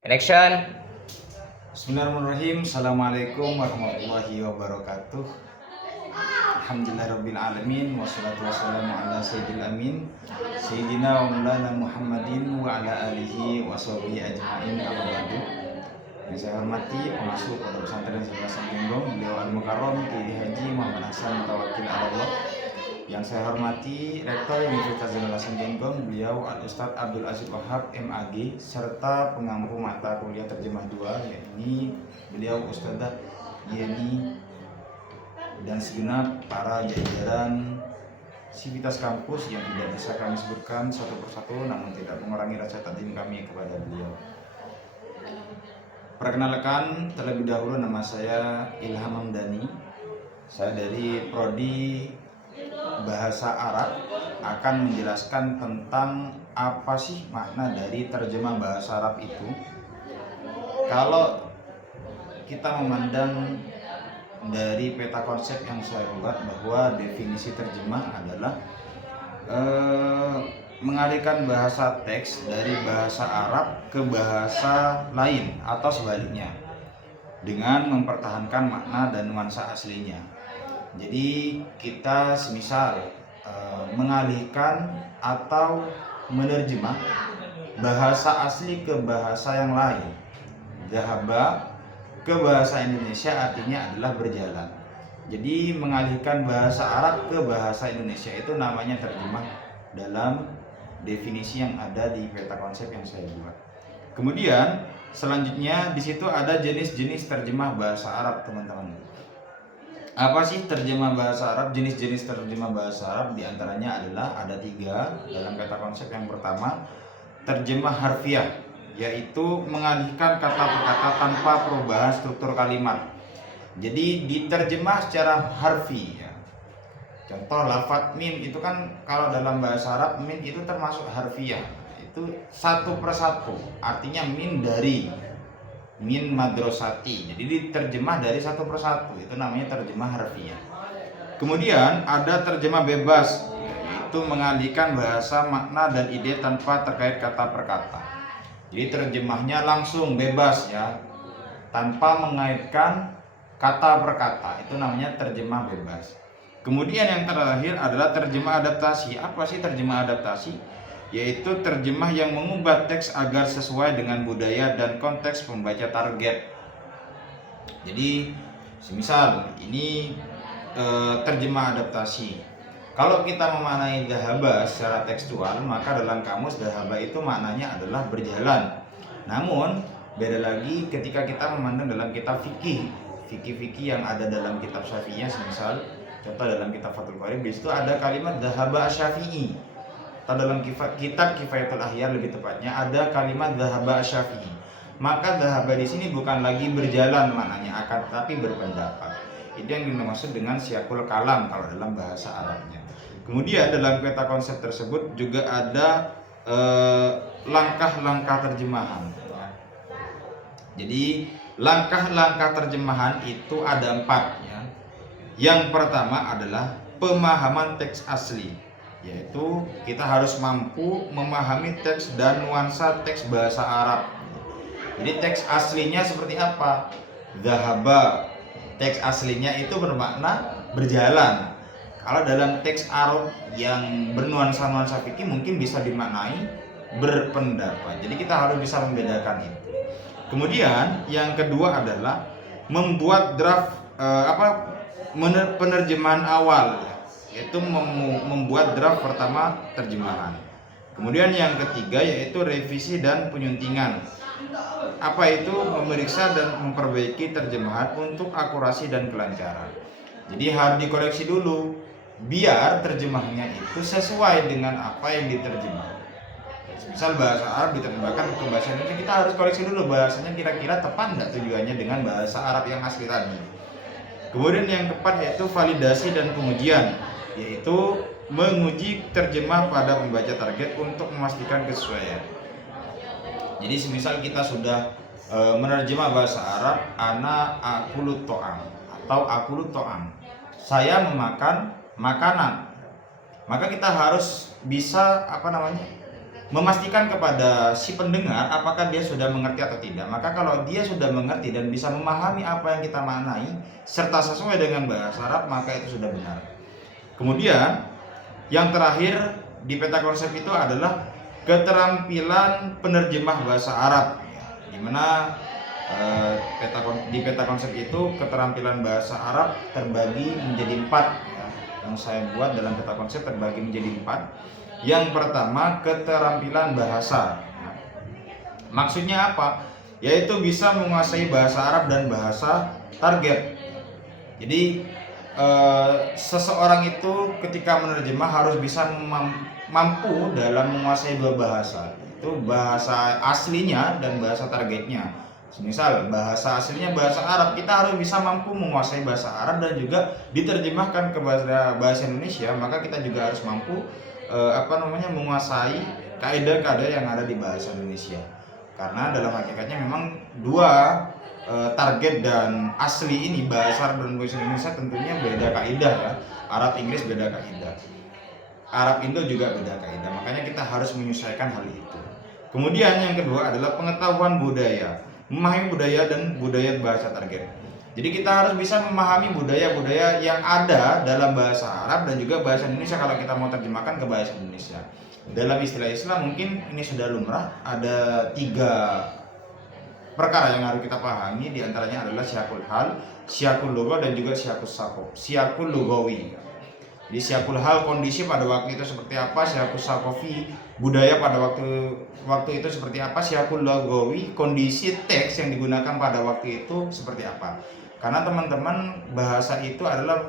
Action. Bismillahirrahmanirrahim. Assalamualaikum warahmatullahi wabarakatuh. Alhamdulillahirabbil alamin wassalatu wassalamu ala sayyidil amin sayyidina wa maulana Muhammadin wa ala alihi washabihi ajmain amma ba'du. Yang saya hormati pengasuh Pondok Pesantren Sebelas Genggong, beliau Al-Mukarram Kiai Haji Muhammad Hasan Mutawakkil Allah. Yang saya hormati Rektor Universitas Sebelas Genggong, beliau Al-Ustadz Abdul Aziz Wahab MAG, serta pengampu mata kuliah terjemah 2, yakni beliau Ustadzah Yeni, dan segenap para jajaran sivitas kampus yang tidak bisa kami sebutkan satu persatu, namun tidak mengurangi rasa takdim kami kepada beliau. Perkenalkan terlebih dahulu, nama saya Ilham Hamdani. Saya dari Prodi Bahasa Arab, akan menjelaskan tentang apa sih makna dari terjemah bahasa Arab itu. Kalau kita memandang dari peta konsep yang saya buat, bahwa definisi terjemah adalah mengalihkan bahasa teks dari bahasa Arab ke bahasa lain atau sebaliknya, dengan mempertahankan makna dan nuansa aslinya. Jadi kita semisal mengalihkan atau menerjemah bahasa asli ke bahasa yang lain. Dhahaba ke bahasa Indonesia artinya adalah berjalan. Jadi mengalihkan bahasa Arab ke bahasa Indonesia itu namanya terjemah dalam definisi yang ada di peta konsep yang saya buat. Kemudian selanjutnya di situ ada jenis-jenis terjemah bahasa Arab, teman-teman. Apa sih terjemah bahasa Arab? Jenis-jenis terjemah bahasa Arab diantaranya adalah ada 3 dalam peta konsep. Yang pertama, terjemah harfiah, yaitu mengalihkan kata per kata tanpa perubahan struktur kalimat. Jadi diterjemah secara harfi ya. Contoh lafadz min itu kan kalau dalam bahasa Arab min itu termasuk harfiah. Itu satu persatu, artinya min dari, min madrasati. Jadi diterjemah dari satu persatu, itu namanya terjemah harfiah. Kemudian ada terjemah bebas, yaitu mengalihkan bahasa, makna, dan ide tanpa terkait kata per kata. Jadi terjemahnya langsung bebas ya, tanpa mengaitkan kata per kata, itu namanya terjemah bebas. Kemudian yang terakhir adalah terjemah adaptasi. Apa sih terjemah adaptasi? Yaitu terjemah yang mengubah teks agar sesuai dengan budaya dan konteks pembaca target. Jadi semisal ini terjemah adaptasi. Kalau kita memaknai dhahaba secara tekstual, maka dalam kamus dhahaba itu maknanya adalah berjalan. Namun beda lagi ketika kita memandang dalam kitab fikih yang ada dalam kitab Syafi'iyah, semisal contoh dalam kitab Fathul Qorib, di situ ada kalimat dhahaba Syafi'i. Atau dalam kitab Kifayatul Ahyar lebih tepatnya ada kalimat dhahaba Syafi'i. Maka dhahaba di sini bukan lagi berjalan maknanya, akan tetapi berpendapat. Itu yang dimaksud dengan siyakul kalam kalau dalam bahasa Arabnya. Kemudian dalam peta konsep tersebut juga ada langkah-langkah terjemahan. Jadi langkah-langkah terjemahan itu ada 4 ya. Yang pertama adalah pemahaman teks asli, yaitu kita harus mampu memahami teks dan nuansa teks bahasa Arab. Jadi teks aslinya seperti apa? Dhahaba, teks aslinya itu bermakna berjalan. Kalau dalam teks Arab yang bernuansa-nuansa fikih mungkin bisa dimaknai berpendapat. Jadi kita harus bisa membedakan itu. Kemudian yang kedua adalah membuat draft penerjemahan awal, yaitu membuat draft pertama terjemahan. Kemudian yang ketiga yaitu revisi dan penyuntingan. Apa itu? Memeriksa dan memperbaiki terjemahan untuk akurasi dan kelancaran. Jadi harus dikoreksi dulu biar terjemahnya itu sesuai dengan apa yang diterjemah. Misal bahasa Arab diterjemahkan ke bahasa Indonesia, kita harus koreksi dulu bahasanya kira-kira tepat nggak tujuannya dengan bahasa Arab yang asli tadi. Kemudian yang keempat yaitu validasi dan pengujian, yaitu menguji terjemah pada pembaca target untuk memastikan kesesuaian. Jadi semisal kita sudah menerjemah bahasa Arab, ana akulu to'am atau akulu to'am, saya memakan makanan, maka kita harus bisa memastikan kepada si pendengar apakah dia sudah mengerti atau tidak. Maka kalau dia sudah mengerti dan bisa memahami apa yang kita maknai serta sesuai dengan bahasa Arab, maka itu sudah benar. Kemudian yang terakhir di peta konsep itu adalah keterampilan penerjemah bahasa Arab, di mana di peta konsep itu keterampilan bahasa Arab terbagi menjadi 4 ya. Yang saya buat dalam peta konsep terbagi menjadi 4. Yang pertama, keterampilan bahasa. Maksudnya apa? Yaitu bisa menguasai bahasa Arab dan bahasa target. Jadi seseorang itu ketika menerjemah harus bisa mampu dalam menguasai 2 bahasa. Itu bahasa aslinya dan bahasa targetnya. Misal bahasa aslinya bahasa Arab, kita harus bisa mampu menguasai bahasa Arab dan juga diterjemahkan ke bahasa Indonesia, maka kita juga harus mampu menguasai kaidah-kaidah yang ada di bahasa Indonesia. Karena dalam hakikatnya memang 2 target dan asli ini, bahasa Arab dan bahasa Indonesia, tentunya beda kaidah ya. Arab Inggris beda kaidah, Arab Indo juga beda kaidah, makanya kita harus menyesuaikan hal itu. Kemudian yang kedua adalah pengetahuan budaya, memahami budaya dan budaya bahasa target. Jadi kita harus bisa memahami budaya-budaya yang ada dalam bahasa Arab dan juga bahasa Indonesia kalau kita mau terjemahkan ke bahasa Indonesia. Dalam istilah Islam mungkin ini sudah lumrah, ada 3 perkara yang harus kita pahami, diantaranya adalah syakul hal, syakul lugha, dan juga syakul lugawi. Jadi syakul hal, kondisi pada waktu itu seperti apa, syakul sakofi, budaya pada waktu itu seperti apa, syakul lugawi, kondisi teks yang digunakan pada waktu itu seperti apa. Karena teman-teman, bahasa itu adalah